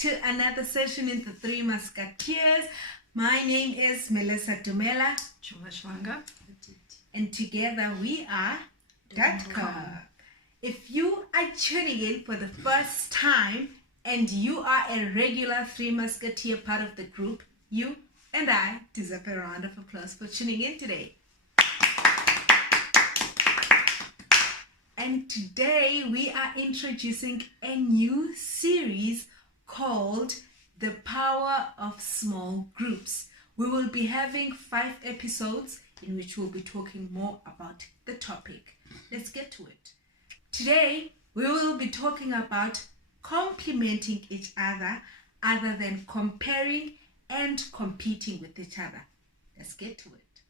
to another session in the Three Musketeers. My name is Melissa Dumela. And together we are .com. If you are tuning in for the first time and you are a regular Three Musketeer part of the group, you and I deserve a round of applause for tuning in today. And today we are introducing a new series called The Power of Small Groups. We will be having 5 episodes in which we'll be talking more about the topic. Let's get to it. Today we will be talking about complementing each other than comparing and competing with each other. Let's get to it.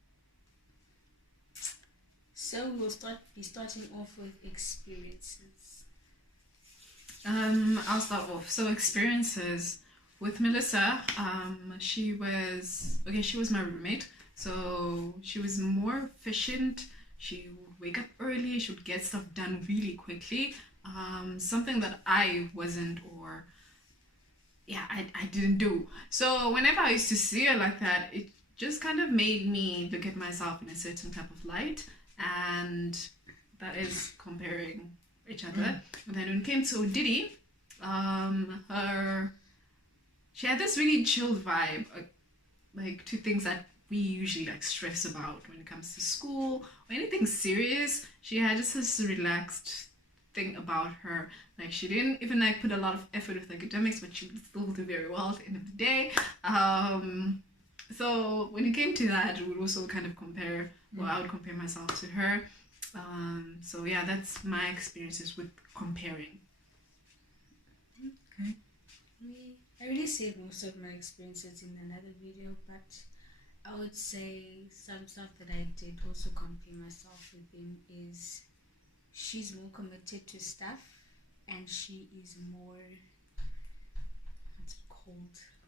So we'll be starting off with experiences. I'll start off. So experiences with Melissa. She was my roommate. So she was more efficient. She would wake up early. She would get stuff done really quickly. Something that I wasn't, or I didn't do. So whenever I used to see her like that, it just kind of made me look at myself in a certain type of light. And that is comparing each other. And then when it came to Odidi, she had this really chilled vibe, like two things that we usually stress about when it comes to school or anything serious. She had just this relaxed thing about her. Like she didn't even put a lot of effort with academics, but she would still do very well at the end of the day. So when it came to that, we would also kind of compare. Well, I would compare myself to her. So yeah, that's my experiences with comparing. Okay. I already said most of my experiences in another video, but I would say some stuff that I did also compare myself with him is she's more committed to stuff and she is more,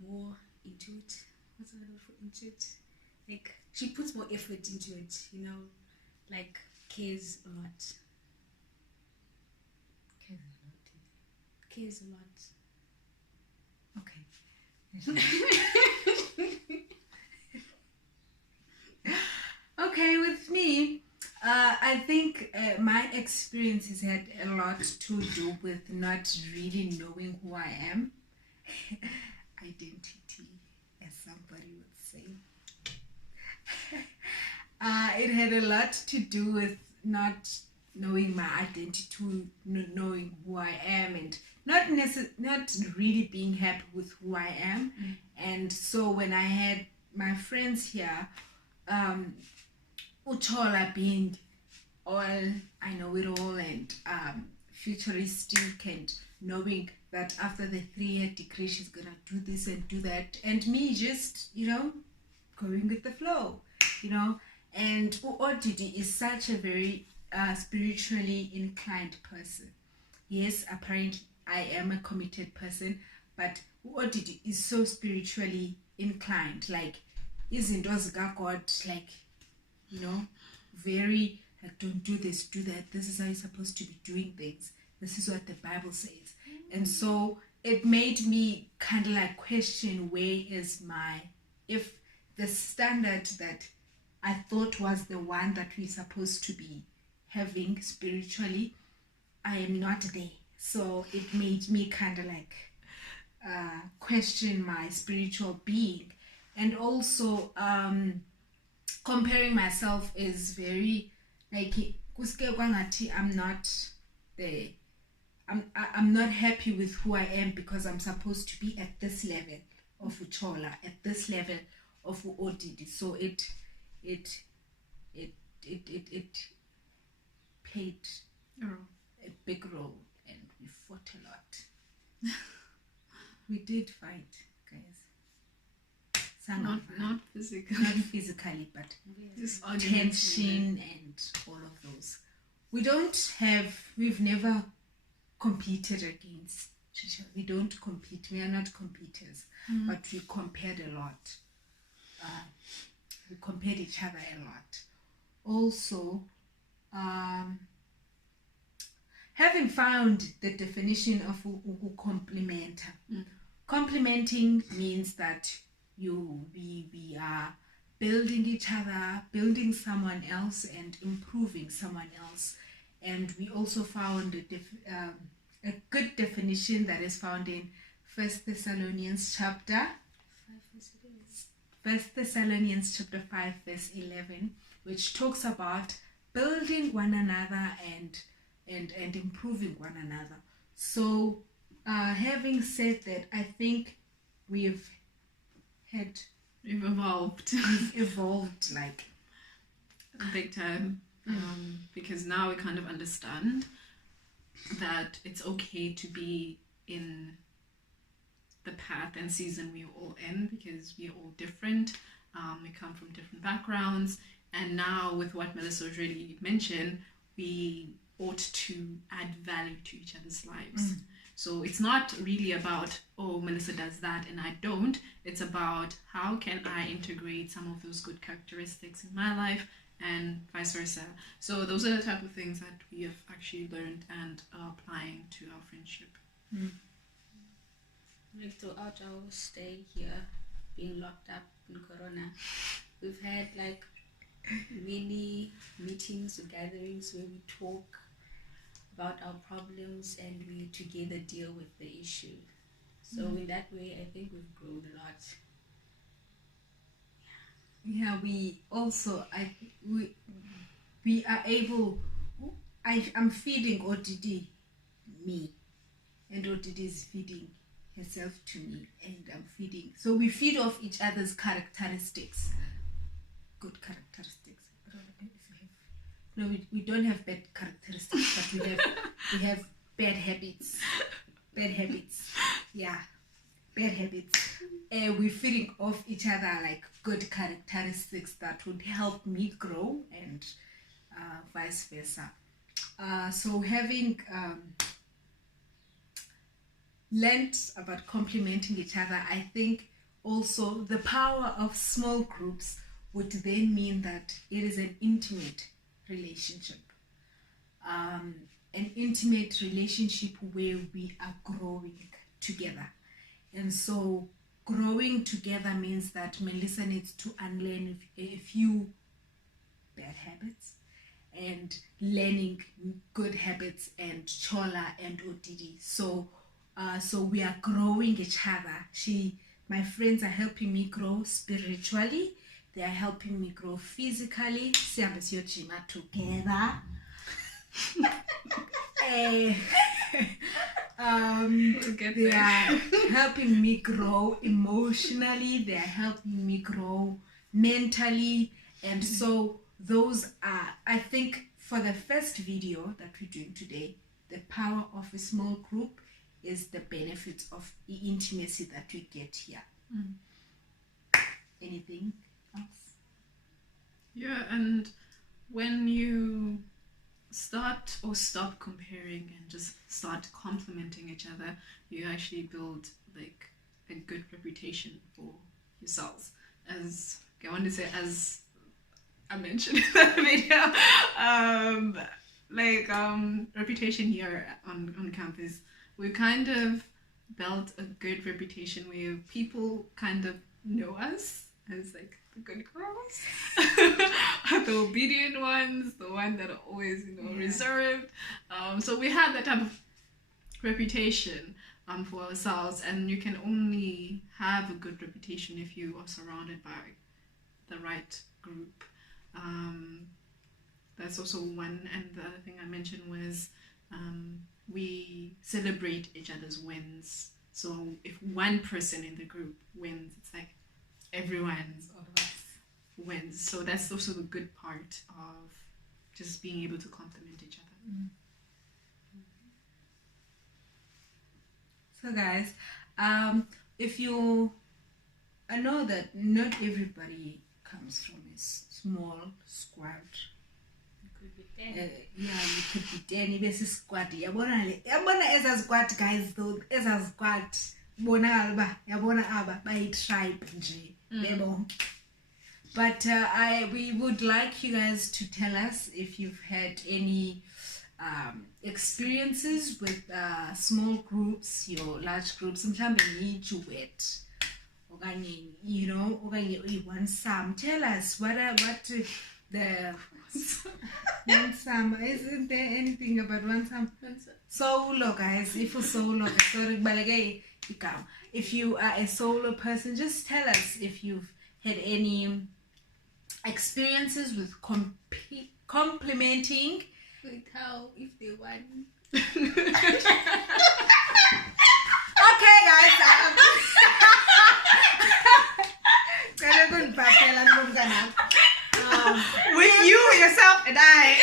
more into it. What's the word for into it? Like, she puts more effort into it, like cares a lot. Cares a lot. Okay. Okay, with me, I think my experiences had a lot to do with not really knowing who I am. Identity, as somebody would say. It had a lot to do with not knowing my identity, knowing who I am, and not really being happy with who I am. And so when I had my friends here, Chols being all I know it all and futuristic, and knowing that after the 3-year degree she's gonna do this and do that, and me just going with the flow, and Odidi is such a very spiritually inclined person. Yes, apparently I am a committed person, but Odidi is so spiritually inclined, like izinto zika God, like very like, don't do this, do that, this is how you're supposed to be doing things, this is what the Bible says. And so it made me kind of like question, where is if the standard that I thought was the one that we're supposed to be having spiritually, I am not there. So it made me kind of like question my spiritual being. And also comparing myself is very like I'm not happy with who I am, because I'm supposed to be at this level of Chols, at this level of Odidi. So it played a big role, and we fought a lot. We did fight, guys. Not physically. Not physically, but just tension and all of those. We've never competed against each other. We don't compete. We are not competitors, but we compared a lot. We compared each other a lot. Also, having found the definition of complementer, Complementing means that we are building each other, building someone else, and improving someone else. And we also found a good definition that is found in First Thessalonians chapter 5 verse 11, which talks about building one another and improving one another. So having said that, I think we've evolved like big time, because now we kind of understand that it's okay to be in the path and season we're all in, because we're all different. We come from different backgrounds, and now with what Melissa already mentioned, we ought to add value to each other's lives. So it's not really about, oh, Melissa does that and I don't. It's about how can I integrate some of those good characteristics in my life and vice versa. So those are the type of things that we have actually learned and are applying to our friendship. Like throughout our stay here, being locked up in Corona, we've had like many meetings or gatherings where we talk about our problems and we together deal with the issue. So in that way, I think we've grown a lot. Yeah, we also we are able. I'm feeding Odidi me, and Odidi is feeding herself to me, and I'm feeding. So we feed off each other's characteristics, good characteristics. I don't know if you have. No, we don't have bad characteristics, but we have bad habits. Bad habits, yeah, bad habits. We're feeding off each other like good characteristics that would help me grow, and vice versa. So having learned about complementing each other, I think also the power of small groups would then mean that it is an intimate relationship. An intimate relationship where we are growing together. And so growing together means that Melissa needs to unlearn a few bad habits and learning good habits, and Chola and Odidi. So we are growing each other. My friends are helping me grow spiritually. They are helping me grow physically. Together. They are helping me grow emotionally. They are helping me grow mentally. And so those are, I think, for the first video that we're doing today, the power of a small group is the benefits of the intimacy that we get here. Anything else? Yeah, and when you start or stop comparing and just start complimenting each other, you actually build like a good reputation for yourselves. As I mentioned in that video, reputation here on campus, we kind of built a good reputation where people kind of know us as like the good girls, the obedient ones, the one that are always, reserved. So we had that type of reputation for ourselves, and you can only have a good reputation if you are surrounded by the right group. That's also one, and the other thing I mentioned was we celebrate each other's wins. So if one person in the group wins, it's like everyone's wins. So that's also the good part of just being able to complement each other. So guys, I know that not everybody comes from a small squad. It could be 10. You could be 10. Bese squad. Yabona eza squad, guys, though eza squad yabona aba by tribe nje. But we would like you guys to tell us if you've had any experiences with small groups, your large groups, mhlambe niyi-duet okanye, you know, okanye one sum. Tell us what the one sum. Isn't there anything about one sum? Solo, guys. If you're solo, sorry, balagay ikaw. If you are a solo person, just tell us if you've had any experiences with complimenting. With how, if they want. Okay, guys. With you, yourself, and I.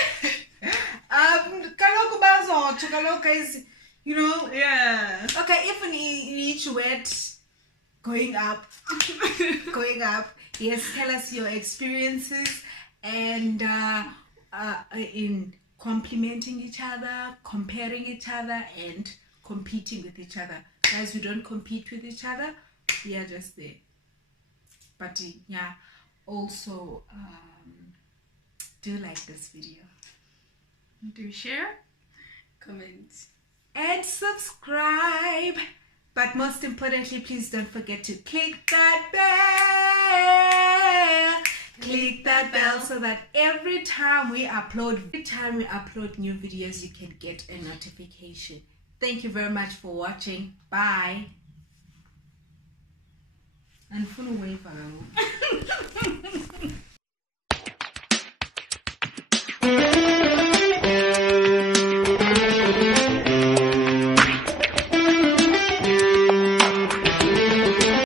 Guys, you know. Yeah. Okay, if in each word going up, yes, tell us your experiences and in complimenting each other, comparing each other, and competing with each other. Guys, we don't compete with each other. We are just there. But yeah, also do like this video. Do share, comment, and subscribe. But most importantly, please don't forget to click that bell. Click that bell so that every time we upload new videos, you can get a notification. Thank you very much for watching. Bye. And full wave.